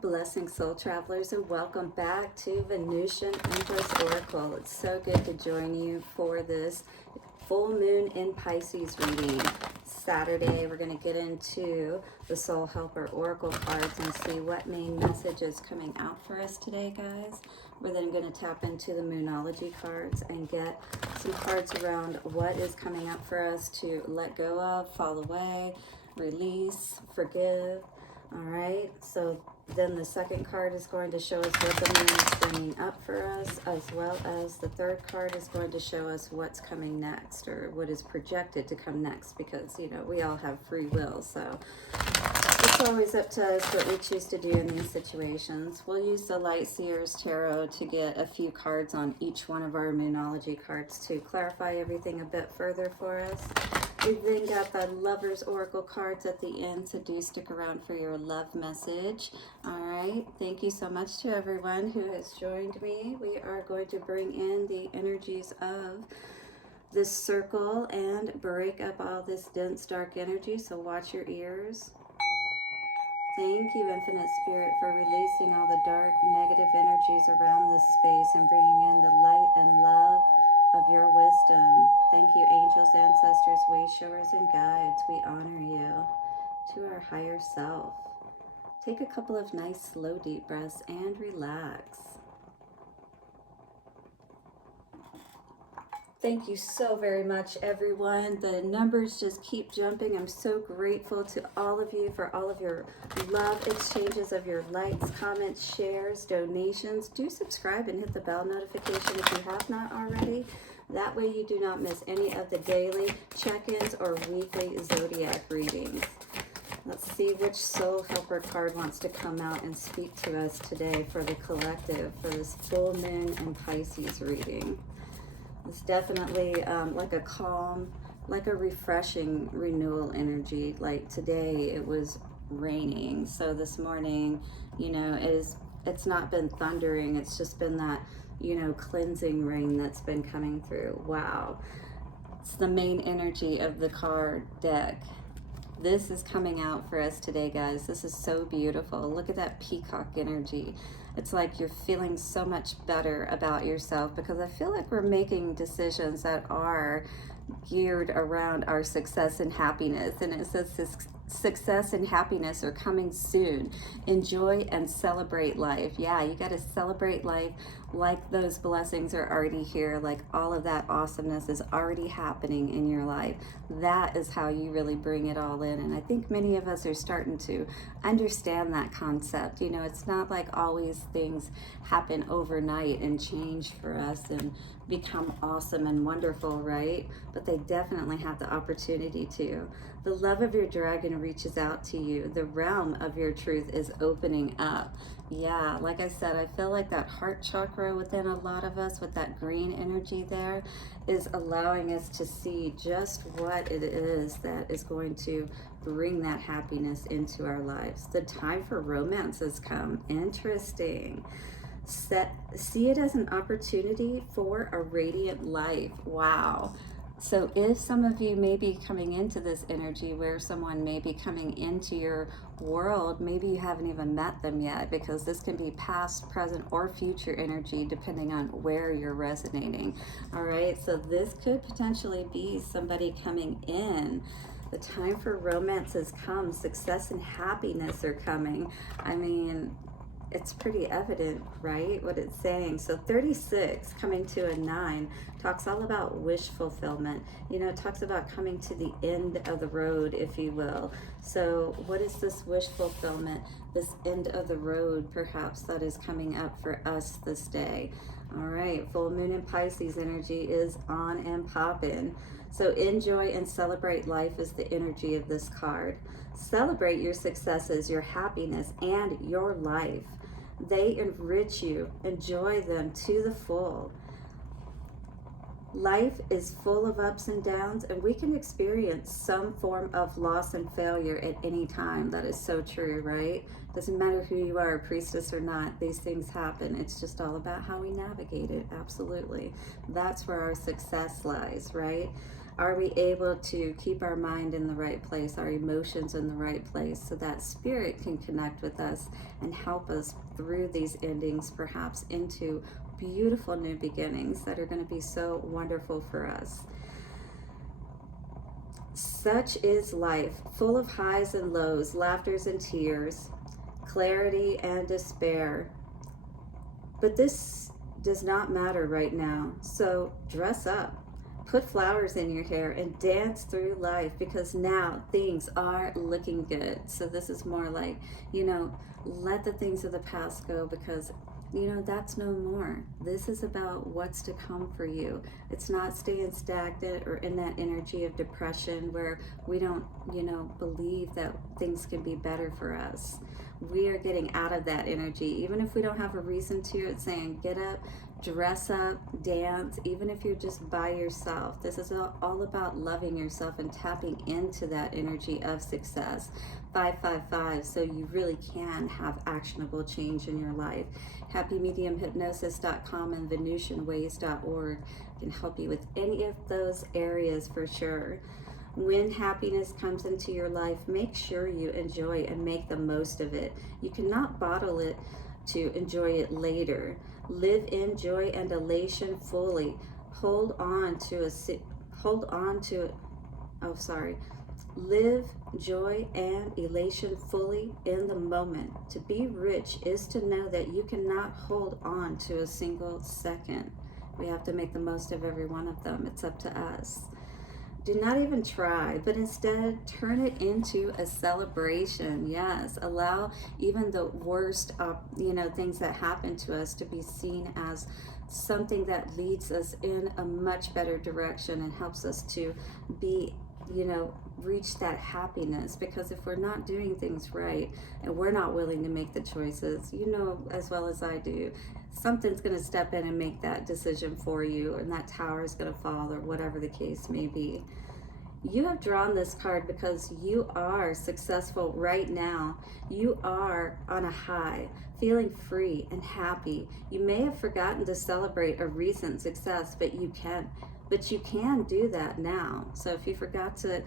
Blessing soul travelers, and welcome back to Venusian Empress Oracle. It's so good to join you for this full moon in Pisces reading. Saturday, we're going to get into the Soul Helper Oracle cards and see what main message is coming out for us today, guys. We're then going to tap into the Moonology cards and get some cards around what is coming up for us to let go of, fall away, release, forgive. All right, so then the second card is going to show us what the moon is bringing up for us, as well as the third card is going to show us what's coming next, or what is projected to come next, because, you know, we all have free will, so it's always up to us what we choose to do in these situations. We'll use the Light Seers Tarot to get a few cards on each one of our Moonology cards to clarify everything a bit further for us. We've then got the Lovers Oracle cards at the end, so do stick around for your love message. All right, thank you so much to everyone who has joined me. We are going to bring in the energies of this circle and break up all this dense dark energy, so watch your ears. Thank you, Infinite Spirit, for releasing all the dark, negative energies around this space and bringing in the light and love of your wisdom. Thank you, angels, ancestors, way showers, and guides. We honor you. To our higher self. Take a couple of nice, slow, deep breaths and relax. Thank you so very much, everyone. The numbers just keep jumping. I'm so grateful to all of you for all of your love exchanges of your likes, comments, shares, donations. Do subscribe and hit the bell notification if you have not already. That way you do not miss any of the daily check-ins or weekly zodiac readings. Let's see which Soul Helper card wants to come out and speak to us today for the collective for this full moon and Pisces reading. It's definitely like a calm, like a refreshing renewal energy. Like today it was raining, so this morning, you know, it's not been thundering, it's just been that, you know, cleansing rain that's been coming through. Wow, it's the main energy of the card deck. This is coming out for us today, guys. This is so beautiful. Look at that peacock energy. It's like you're feeling so much better about yourself, because I feel like we're making decisions that are geared around our success and happiness. And it says this success and happiness are coming soon. Enjoy and celebrate life. Yeah, you got to celebrate life like those blessings are already here, like all of that awesomeness is already happening in your life. That is how you really bring it all in. And I think many of us are starting to understand that concept. You know, it's not like always things happen overnight and change for us and become awesome and wonderful, right? But they definitely have the opportunity to. The love of your dragon reaches out to you. The realm of your truth is opening up. Yeah, like I said, I feel like that heart chakra within a lot of us with that green energy there is allowing us to see just what it is that is going to bring that happiness into our lives. The time for romance has come. Interesting. See it as an opportunity for a radiant life. Wow. So if some of you may be coming into this energy where someone may be coming into your world, maybe you haven't even met them yet, because this can be past, present, or future energy depending on where you're resonating. All right, so this could potentially be somebody coming in. The time for romance has come. Success and happiness are coming. I mean, it's pretty evident, right, what it's saying. So 36 coming to a 9 talks all about wish fulfillment. You know, it talks about coming to the end of the road, if you will. So what is this wish fulfillment, this end of the road perhaps that is coming up for us this day? All right, full moon in Pisces energy is on and popping. So enjoy and celebrate life is the energy of this card. Celebrate your successes, your happiness, and your life. They enrich you. Enjoy them to the full. Life is full of ups and downs, and we can experience some form of loss and failure at any time. That is so true, right? Doesn't matter who you are, a priestess or not, these things happen. It's just all about how we navigate it. Absolutely. That's where our success lies, right? Are we able to keep our mind in the right place, our emotions in the right place, so that spirit can connect with us and help us through these endings, perhaps into beautiful new beginnings that are going to be so wonderful for us. Such is life, full of highs and lows, laughters and tears, clarity and despair. But this does not matter right now, so dress up. Put flowers in your hair and dance through life, because now things are looking good. So this is more like, you know, let the things of the past go, because, you know, that's no more. This is about what's to come for you. It's not staying stagnant or in that energy of depression where we don't, you know, believe that things can be better for us. We are getting out of that energy, even if we don't have a reason to. It's saying get up, dress up, dance, even if you're just by yourself. This is all about loving yourself and tapping into that energy of success. 555, so you really can have actionable change in your life. HappyMediumHypnosis.com and VenusianWays.org can help you with any of those areas for sure. When happiness comes into your life, make sure you enjoy and make the most of it. You cannot bottle it to enjoy it later. Live in joy and elation fully. Live joy and elation fully in the moment. To be rich is to know that you cannot hold on to a single second. We have to make the most of every one of them. It's up to us. Do not even try, but instead turn it into a celebration. Yes, allow even the worst, things that happen to us to be seen as something that leads us in a much better direction and helps us to be, reach that happiness. Because if we're not doing things right and we're not willing to make the choices, as well as I do, something's going to step in and make that decision for you, and that tower is going to fall, or whatever the case may be. You have drawn this card because you are successful right now. You are on a high, feeling free and happy. You may have forgotten to celebrate a recent success, but you can do that now. So if you forgot to,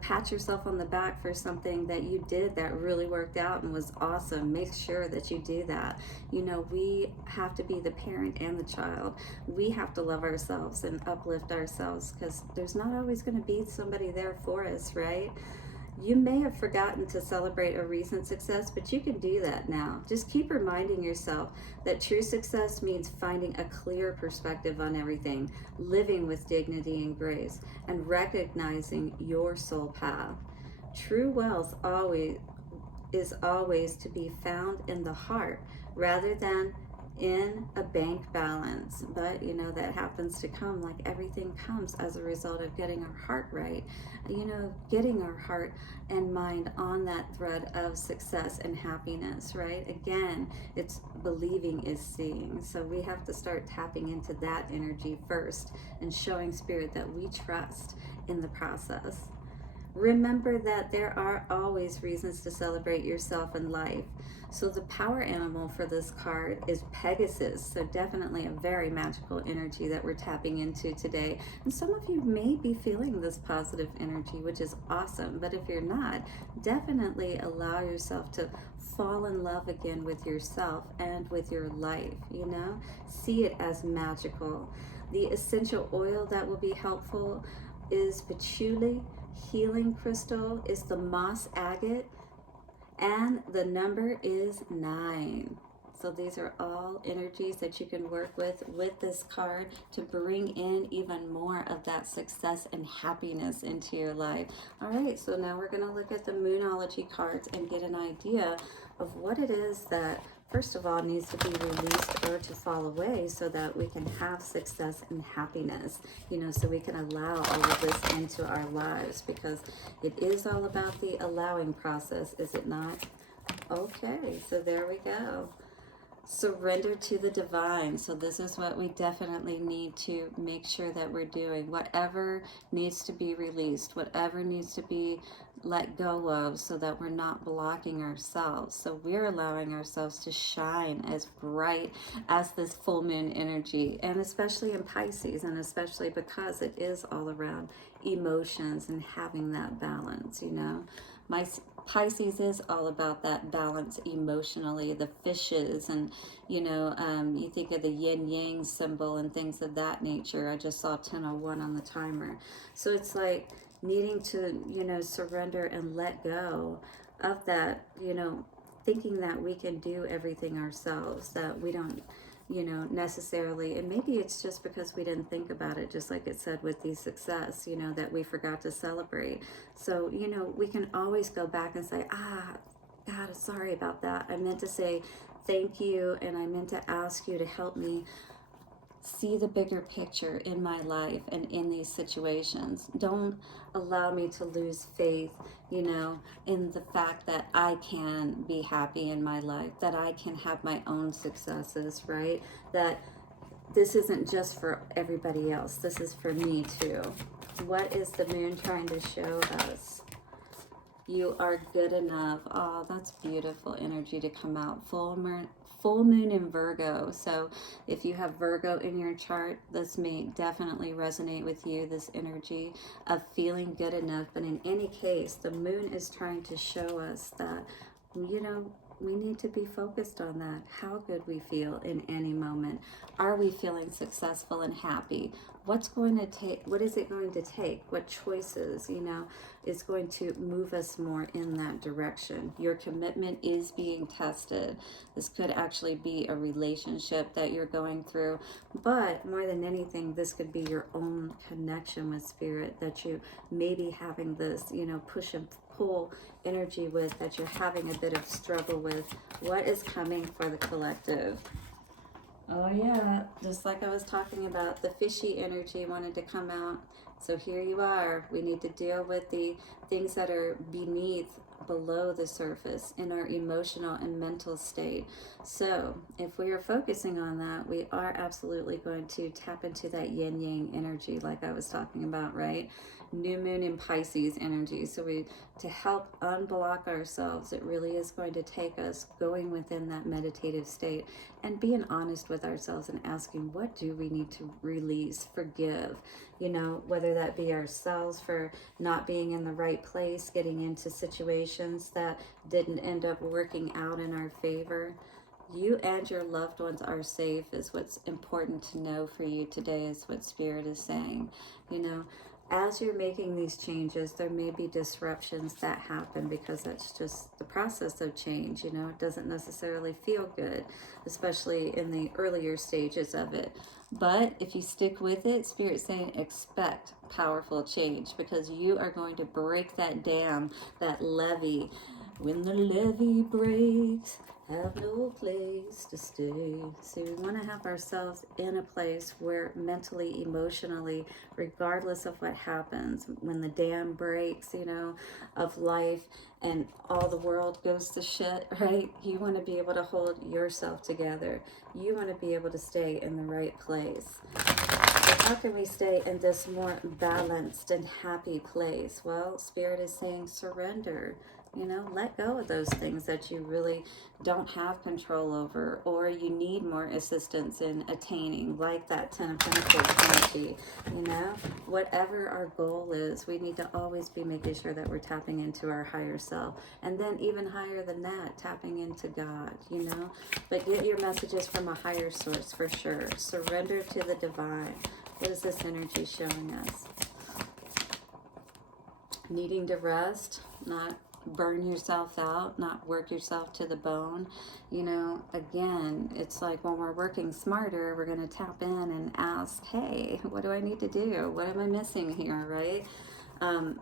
pat yourself on the back for something that you did that really worked out and was awesome, make sure that you do that. We have to be the parent and the child. We have to love ourselves and uplift ourselves, because there's not always going to be somebody there for us, right? You may have forgotten to celebrate a recent success, but you can do that now. Just keep reminding yourself that true success means finding a clear perspective on everything, living with dignity and grace, and recognizing your soul path. True wealth is always to be found in the heart rather than in a bank balance. But that happens to come, like everything comes as a result of getting our heart right, getting our heart and mind on that thread of success and happiness, right? Again, it's believing is seeing. So we have to start tapping into that energy first and showing spirit that we trust in the process. Remember that there are always reasons to celebrate yourself in life. So the power animal for this card is Pegasus. So definitely a very magical energy that we're tapping into today. And some of you may be feeling this positive energy, which is awesome. But if you're not, definitely allow yourself to fall in love again with yourself and with your life, See it as magical. The essential oil that will be helpful is patchouli. Healing crystal is the moss agate, and the number is 9. So these are all energies that you can work with this card to bring in even more of that success and happiness into your life. All right, so now we're going to look at the Moonology cards and get an idea of what it is that, first of all, needs to be released or to fall away so that we can have success and happiness, so we can allow all of this into our lives, because it is all about the allowing process, is it not? Okay, so there we go. Surrender to the divine. So this is what we definitely need to make sure that we're doing. Whatever needs to be released, whatever needs to be let go of, so that we're not blocking ourselves. So we're allowing ourselves to shine as bright as this full moon energy, and especially in Pisces, and especially because it is all around emotions and having that balance, you know. My Pisces is all about that balance emotionally, the fishes, and you know, you think of the yin yang symbol and things of that nature. I just saw 10:01 on the timer. So it's like needing to, you know, surrender and let go of that, you know, thinking that we can do everything ourselves, that we don't, you know, necessarily, and maybe it's just because we didn't think about it, just like it said with the success, you know, that we forgot to celebrate. So, you know, we can always go back and say, God, sorry about that. I meant to say thank you, and I meant to ask you to help me see the bigger picture in my life and in these situations. Don't allow me to lose faith, you know, in the fact that I can be happy in my life, that I can have my own successes, right? That this isn't just for everybody else. This is for me too. What is the moon trying to show us? You are good enough. Oh, that's beautiful energy to come out. Full moon in Virgo. So if you have Virgo in your chart, this may definitely resonate with you, this energy of feeling good enough. But in any case, the moon is trying to show us that, you know, we need to be focused on that. How good we feel in any moment. Are we feeling successful and happy? What's going to take, what is it going to take? What choices, you know, is going to move us more in that direction? Your commitment is being tested. This could actually be a relationship that you're going through, but more than anything, this could be your own connection with spirit that you may be having this, you know, push and pull energy with, that you're having a bit of struggle with. What is coming for the collective? Oh yeah, just like I was talking about, the fishy energy wanted to come out. So here you are. We need to deal with the things that are beneath, below the surface in our emotional and mental state. So if we are focusing on that, we are absolutely going to tap into that yin yang energy like I was talking about, right? New moon in Pisces energy. So to help unblock ourselves, it really is going to take us going within that meditative state and being honest with ourselves and asking, what do we need to release, forgive, you know, whether that be ourselves for not being in the right place, getting into situations that didn't end up working out in our favor. You and your loved ones are safe is what's important to know for you today, is what Spirit is saying. You know, as you're making these changes, there may be disruptions that happen because that's just the process of change. You know, it doesn't necessarily feel good, especially in the earlier stages of it. But if you stick with it, Spirit's saying expect powerful change, because you are going to break that dam, that levee. When the levee breaks, have no place to stay. So we want to have ourselves in a place where mentally, emotionally, regardless of what happens, when the dam breaks, you know, of life and all the world goes to shit, right? You want to be able to hold yourself together. You want to be able to stay in the right place. So how can we stay in this more balanced and happy place? Well, Spirit is saying surrender. You know, let go of those things that you really don't have control over, or you need more assistance in attaining, like that 10 of Pentacles energy. You know, whatever our goal is, we need to always be making sure that we're tapping into our higher self. And then even higher than that, tapping into God, you know. But get your messages from a higher source for sure. Surrender to the divine. What is this energy showing us? Needing to rest, not burn yourself out, not work yourself to the bone. You know, again, it's like when we're working smarter, we're going to tap in and ask, hey, what do I need to do? What am I missing here, right?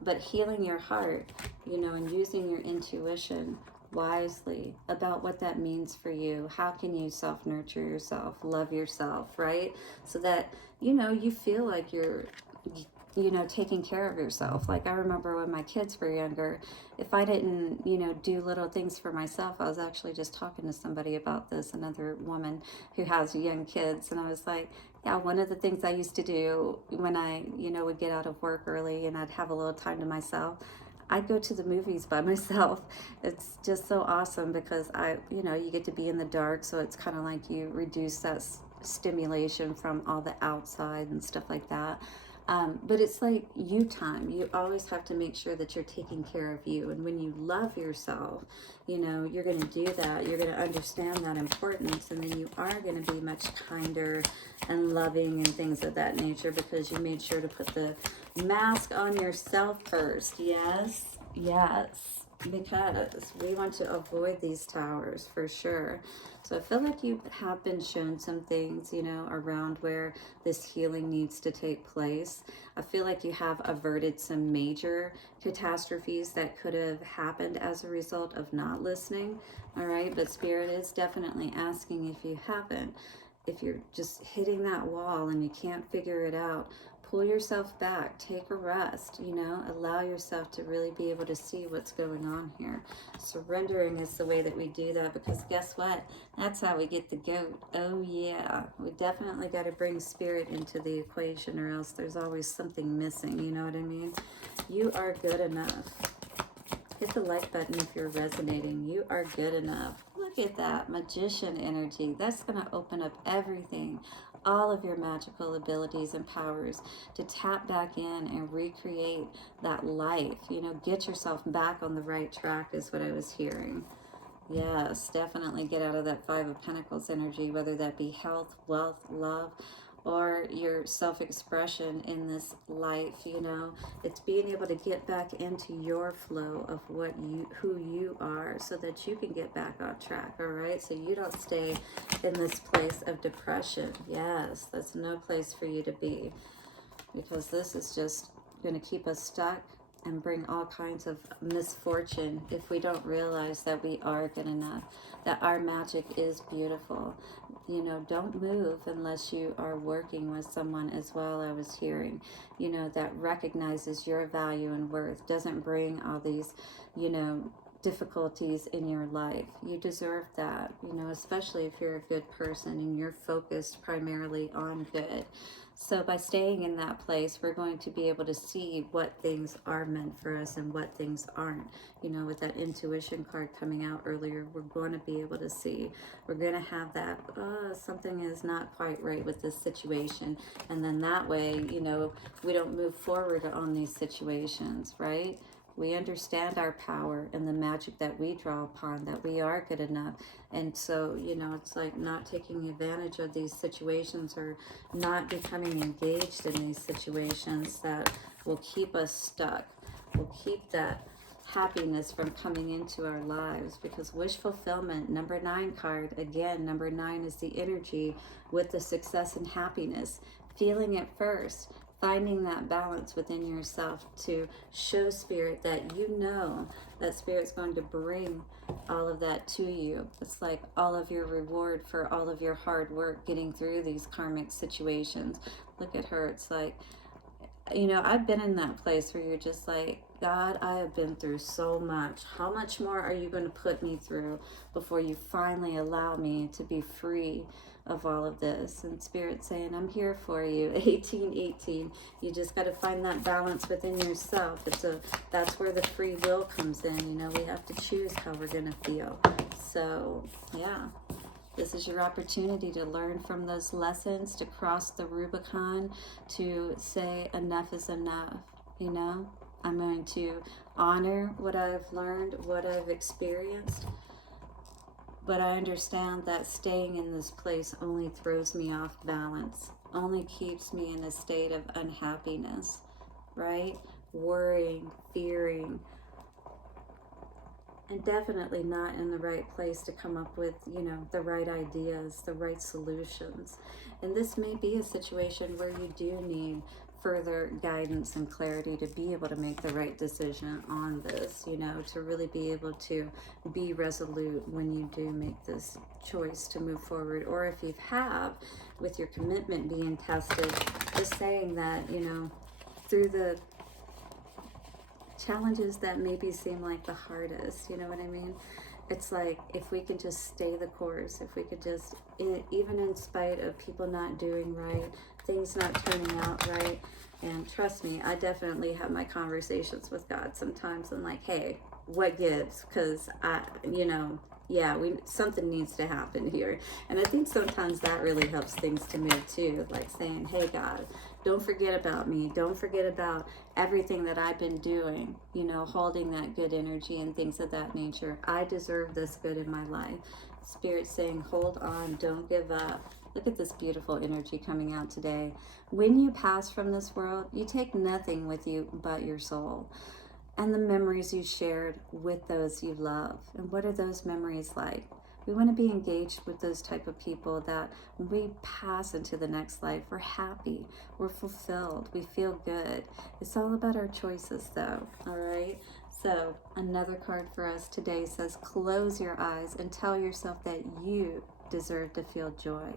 But healing your heart, you know, and using your intuition wisely about what that means for you. How can you self-nurture yourself, love yourself, right? So that, you know, you feel like you're you know, taking care of yourself. Like, I remember when my kids were younger, if I didn't, you know, do little things for myself, I was actually just talking to somebody about this, another woman who has young kids, and I was like, yeah, one of the things I used to do when I, you know, would get out of work early and I'd have a little time to myself, I'd go to the movies by myself. It's just so awesome because you know, you get to be in the dark, so it's kind of like you reduce that stimulation from all the outside and stuff like that. But it's like you time. You always have to make sure that you're taking care of you. And when you love yourself, you know, you're going to do that. You're going to understand that importance. And then you are going to be much kinder and loving and things of that nature because you made sure to put the mask on yourself first. Yes, yes. Because we want to avoid these towers for sure. So I feel like you have been shown some things, you know, around where this healing needs to take place. I feel like you have averted some major catastrophes that could have happened as a result of not listening. All right, but Spirit is definitely asking if you haven't, if you're just hitting that wall and you can't figure it out, pull yourself back, take a rest, you know, allow yourself to really be able to see what's going on here. Surrendering is the way that we do that because guess what? That's how we get the goat. Oh yeah, we definitely got to bring Spirit into the equation or else there's always something missing, you know what I mean? You are good enough. Hit the like button if you're resonating. You are good enough. Look at that Magician energy. That's going to open up everything, all of your magical abilities and powers to tap back in and recreate that life. You know, get yourself back on the right track is what I was hearing. Yes, definitely get out of that Five of Pentacles energy, whether that be health, wealth, love, or your self-expression in this life. You know, it's being able to get back into your flow of who you are so that you can get back on track. All right, so you don't stay in this place of depression. Yes, that's no place for you to be because this is just going to keep us stuck and bring all kinds of misfortune if we don't realize that we are good enough, that our magic is beautiful. You know, don't move unless you are working with someone as well, I was hearing, you know, that recognizes your value and worth, doesn't bring all these, you know, difficulties in your life. You deserve that, you know, especially if you're a good person and you're focused primarily on good. So by staying in that place, we're going to be able to see what things are meant for us and what things aren't. You know, with that intuition card coming out earlier, we're going to be able to see. We're going to have that, something is not quite right with this situation. And then that way, you know, we don't move forward on these situations, right? We understand our power and the magic that we draw upon, that we are good enough. And so, you know, it's like not taking advantage of these situations or not becoming engaged in these situations that will keep us stuck, will keep that happiness from coming into our lives. Because wish fulfillment, number 9 card, again, number 9 is the energy with the success and happiness. Feeling it first, finding that balance within yourself to show Spirit that you know that Spirit's going to bring all of that to you. It's like all of your reward for all of your hard work getting through these karmic situations. Look at her. It's like, you know, I've been in that place where you're just like, God, I have been through so much. How much more are you going to put me through before you finally allow me to be free of all of this? And Spirit saying, I'm here for you. 1818. You just got to find that balance within yourself. That's where the free will comes in. You know, we have to choose how we're going to feel. So, yeah. This is your opportunity to learn from those lessons, to cross the Rubicon, to say enough is enough, you know? I'm going to honor what I've learned, what I've experienced, but I understand that staying in this place only throws me off balance, only keeps me in a state of unhappiness, right? Worrying, fearing, and definitely not in the right place to come up with, you know, the right ideas, the right solutions. And this may be a situation where you do need further guidance and clarity to be able to make the right decision on this, you know, to really be able to be resolute when you do make this choice to move forward. Or if you have, with your commitment being tested, just saying that, you know, through the challenges that maybe seem like the hardest, you know what I mean? It's like, if we can just stay the course, if we could just, even in spite of people not doing right, things not turning out right, and trust me, I definitely have my conversations with God sometimes. I'm like, hey, what gives? Because yeah, something needs to happen here. And I think sometimes that really helps things to move too, like saying, hey God, don't forget about me, don't forget about everything that I've been doing, you know, holding that good energy and things of that nature. I deserve this good in my life. Spirit saying, hold on, don't give up. Look at this beautiful energy coming out today. When you pass from this world, you take nothing with you but your soul and the memories you shared with those you love. And what are those memories like? We want to be engaged with those type of people that when we pass into the next life, we're happy, we're fulfilled, we feel good. It's all about our choices though, all right? So another card for us today says, close your eyes and tell yourself that you deserve to feel joy.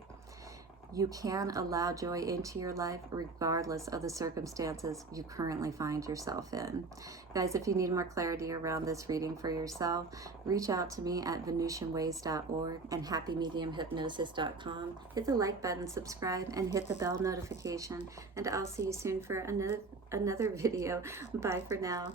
You can allow joy into your life regardless of the circumstances you currently find yourself in. Guys, if you need more clarity around this reading for yourself, reach out to me at VenusianWays.org and HappyMediumHypnosis.com. Hit the like button, subscribe, and hit the bell notification. And I'll see you soon for another video. Bye for now.